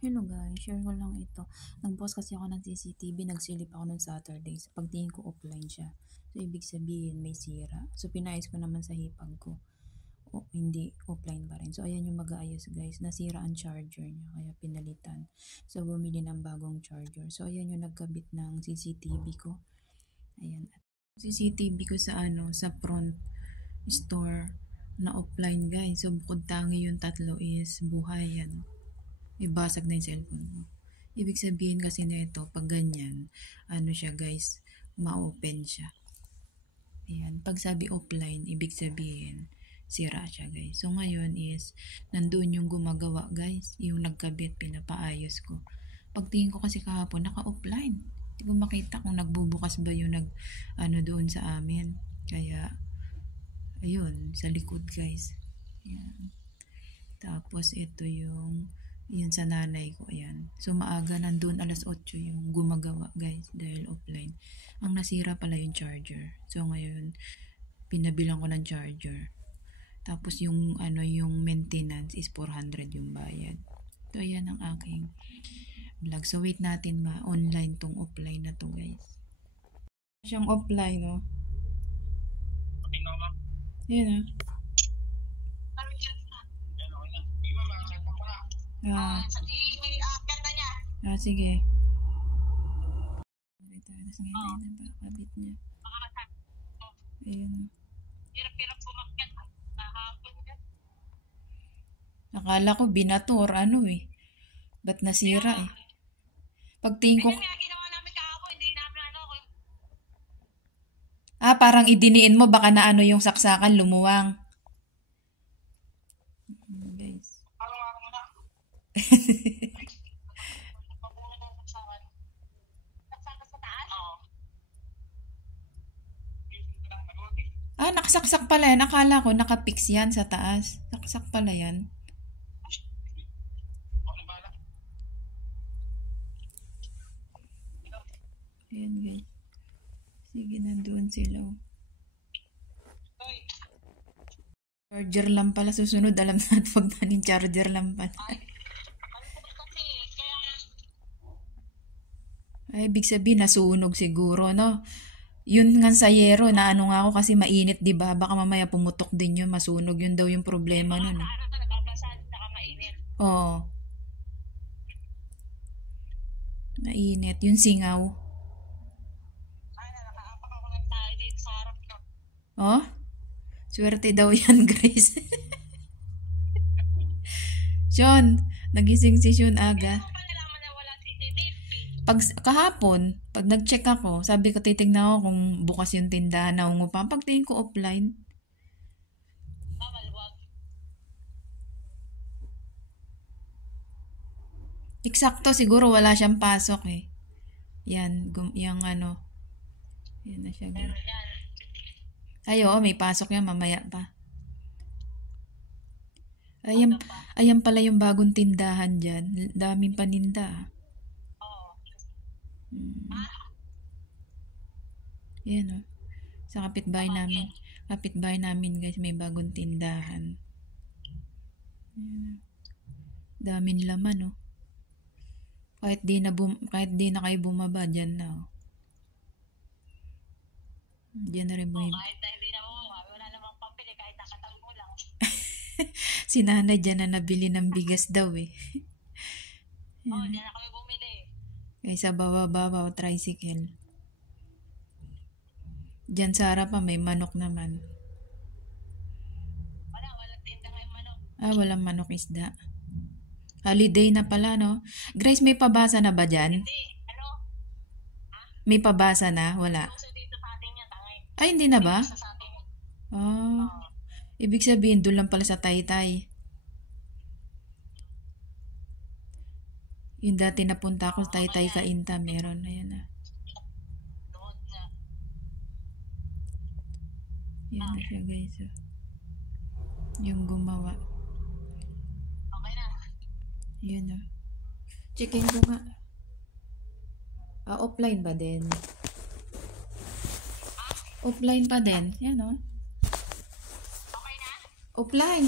Hello guys, share ko lang ito. Nag-post kasi ako ng CCTV, nagsilip ako ng Saturday. Sa pagtingin ko offline siya. So, ibig sabihin may sira. So, pinayos ko naman sa hipag ko. O, hindi, offline pa rin. So, ayan yung mag-aayos guys. Nasira ang charger niya, kaya pinalitan. So, bumili ng bagong charger. So, ayan yung nagkabit ng CCTV ko. Ayan. CCTV ko sa sa front store na offline guys. So, bukod tangi yung tatlo is buhay yan. Ibasag na yung cellphone mo. Ibig sabihin kasi na ito, pag ganyan, siya guys, ma-open siya. Ayan. Pag sabi offline, ibig sabihin, sira siya guys. So ngayon is, nandoon yung gumagawa guys, yung nagkabit, pinapaayos ko. Pagtingin ko kasi kahapon, naka-offline. Hindi ko makita kung nagbubukas ba yung doon sa amin. Kaya, ayun, sa likod guys. Ayan. Tapos ito yung yun sa nanay ko, ayan. So maaga nandun, alas 8 yung gumagawa guys, dahil offline. Ang nasira pala yung charger. So ngayon, pinabilang ko ng charger. Tapos yung yung maintenance is 400 yung bayad. So ayan ang aking vlog. So wait natin ma-online tong offline na to guys. Siyang offline, no? Ayan, sige. Tapos ngayon na kabit niya. Ayun. Akala ko binato or ba't nasira eh. Pagtingin ko, parang idiniin mo, baka na yung saksakan, lumuwang. Guys. Nakasaksak pala yan. Akala ko nakapix yan sa taas. Saksak pala yan. Ayan guys. Sige, nandoon sila. Charger lang pala. Susunod, alam natin pag nanin charger lang pala. Ay, ibig sabihin, nasunog siguro, no? Yun nga sa yero, na nga ako kasi mainit, di ba? Baka mamaya pumutok din yun, masunog. Yun daw yung problema nun. Oo. Mainit. Yung singaw. Oh? Swerte daw yan, Grace. Sean, nagising si Sean aga. Kahapon, pag nag-check ako, sabi ko titignan ako kung bukas yung tindahan na umupang. Pagtingin ko offline. Eksakto, siguro wala siyang pasok eh. Yan, yung Yan na siya. Ay, oo, may pasok yan, mamaya pa. Ayan pala yung bagong tindahan dyan. Daming paninda. Yan, sa kapitbahay namin. Kapitbahay namin guys, may bagong tindahan. Daming laman, Kahit di na kayo bumaba, dyan na, Dyan na rin kahit na hindi na bumaba, wala namang pambili, kahit nakatanggo lang. Si nanay dyan na nabili ng bigas daw eh. Dyan na kami bumili. Kaysa baba, tricycle. Dyan sa harapan may manok naman. Walang tinda ngayong manok. Walang manok isda. Holiday na pala, no? Grace, may pabasa na ba dyan? Hindi. May pabasa na? Wala. Ay, hindi na ba? Ibig sabihin, doon lang pala sa Taytay. Yung dati napunta ako sa Taytay Kainta, meron. Ayan na. Yan na siya guys. Yung gumawa. Okay na. Yan na. Checking ko nga. Offline ba din? Offline pa din. Yan Okay na? Offline.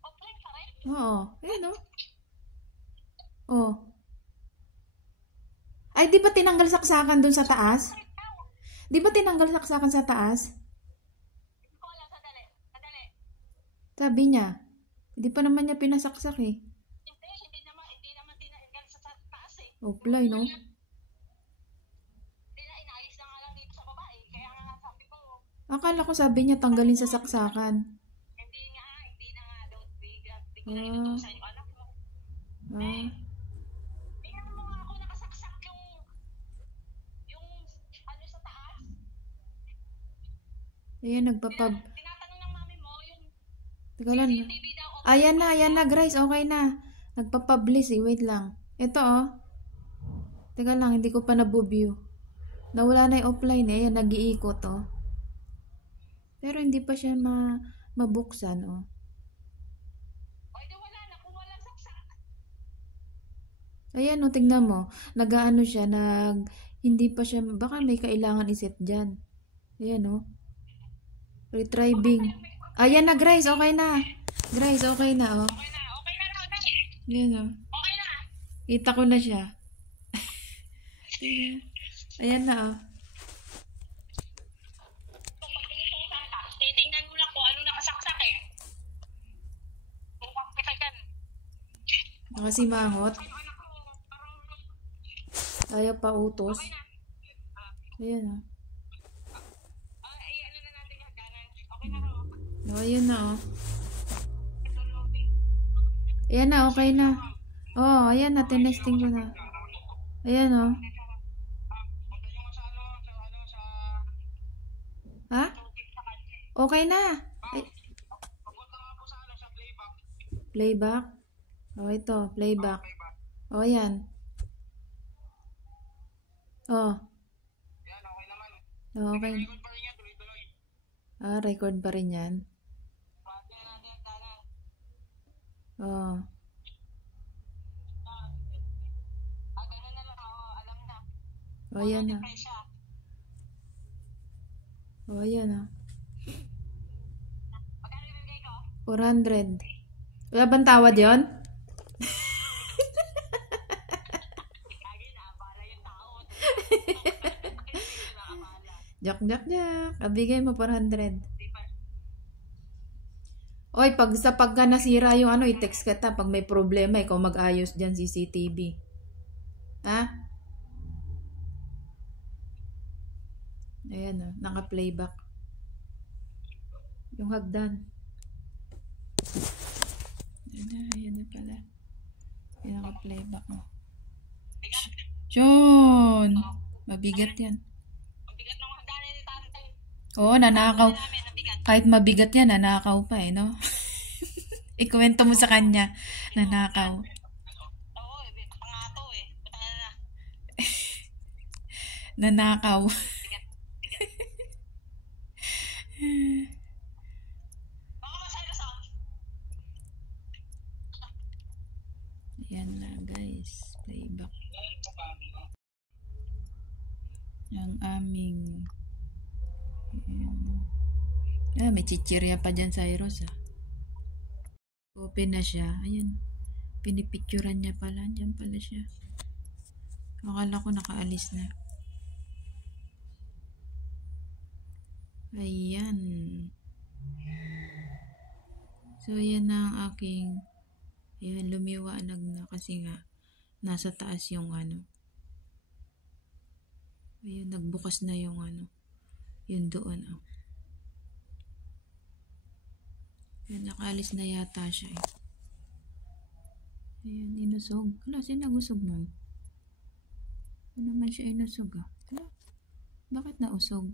Offline pa rin? Oo. Yan Oh. Ay, di ba tinanggal saksakan dun sa taas? Di ba tinanggal saksakan sa taas? Sabi niya. Hindi pa naman niya pinasaksak eh. Offline, no? Akala ko sabi niya tanggalin sa saksakan. Ah. Ah. Ayan, nagpapab... Tagalan na. Ayan na, Grace. Okay na. Nagpapublish eh. Wait lang. Ito oh. Teka lang, hindi ko pa nabu-view. Nawala na yung offline eh. Ayan, nag-iikot oh. Pero hindi pa siya mabuksan oh. Ayan oh, tingnan mo. Nag-ano siya, hindi pa siya, baka may kailangan iset dyan. Ayan oh. Retrieving. Ayan na, Grace. Okay na. Grace, okay na oh. Ayan oh. Kita ko na siya. Ayan na oh. Titingnan mo lang kung ano nakasaksak eh. Bukang kita dyan. Nakasimangot. Ayaw pa utos. Ayan oh. Ano na natin hagdanan. Okay na ako. Oh, ayan na oh. Ayan na, okay na. Oh, ayan na, tinesting ko na. Ayan oh. Ha? Okay na. Ay. Playback? Oh, ito, playback. Oh, ayan. Oh. Oh, okay. Ah, record pa rin yan. Oh. Oh, ayan na. Oh, ayan na. 400. Wala bang tawad yun? Jak. Abigay mo 400. Oy, pagka nasira yung ano, i-text ka ta. Pag may problema, ikaw mag-ayos dyan CCTV. Ha? Ayan o, naka-playback. Yung hagdan. Ayan na pala. Ayan naka-playback mo. John! Mabigat yan. Mabigat ng hagdanan ni tatay. Oo, nanakaw. Kahit mabigat yan, nanakaw pa eh, no? Ikwento mo sa kanya, nanakaw. Oo, pangato eh. Buta na. Nanakaw. Baka masayos ako. Ayan na guys, playback. Ang aming... Ayan. May chichirya pa dyan sa Eros ah. Open na siya. Ayan. Pinipicturan niya pala. Diyan pala siya. Akala ko nakaalis na. Ayan. So, ayan na ang aking... Ayan, lumiwanag na kasi nga nasa taas yung ano. Ayan, nagbukas na yung ano. Yun doon oh. Ayan, nakaalis na yata siya eh. Ayan, inusog. Wala, sinagusog nun. Ano naman siya inusog ah. Wala. Bakit nausog?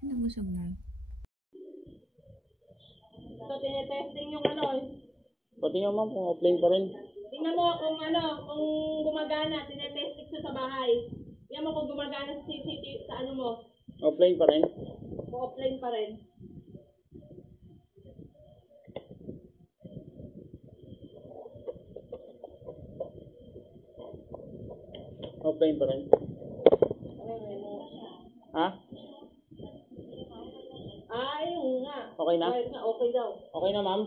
Sinagusog nun. So, tinetesting yung ano eh. Pati nga ma'am, kung offline pa rin. Tingnan mo kung ano, kung gumagana, tinetesting siya sa bahay. Tingnan mo kung gumagana sa CCTV, sa ano mo. Offline pa rin? Kung offline pa rin. Offline pa rin. Ha? Ayun nga. Okay na? Okay na, okay daw. Okay na ma'am?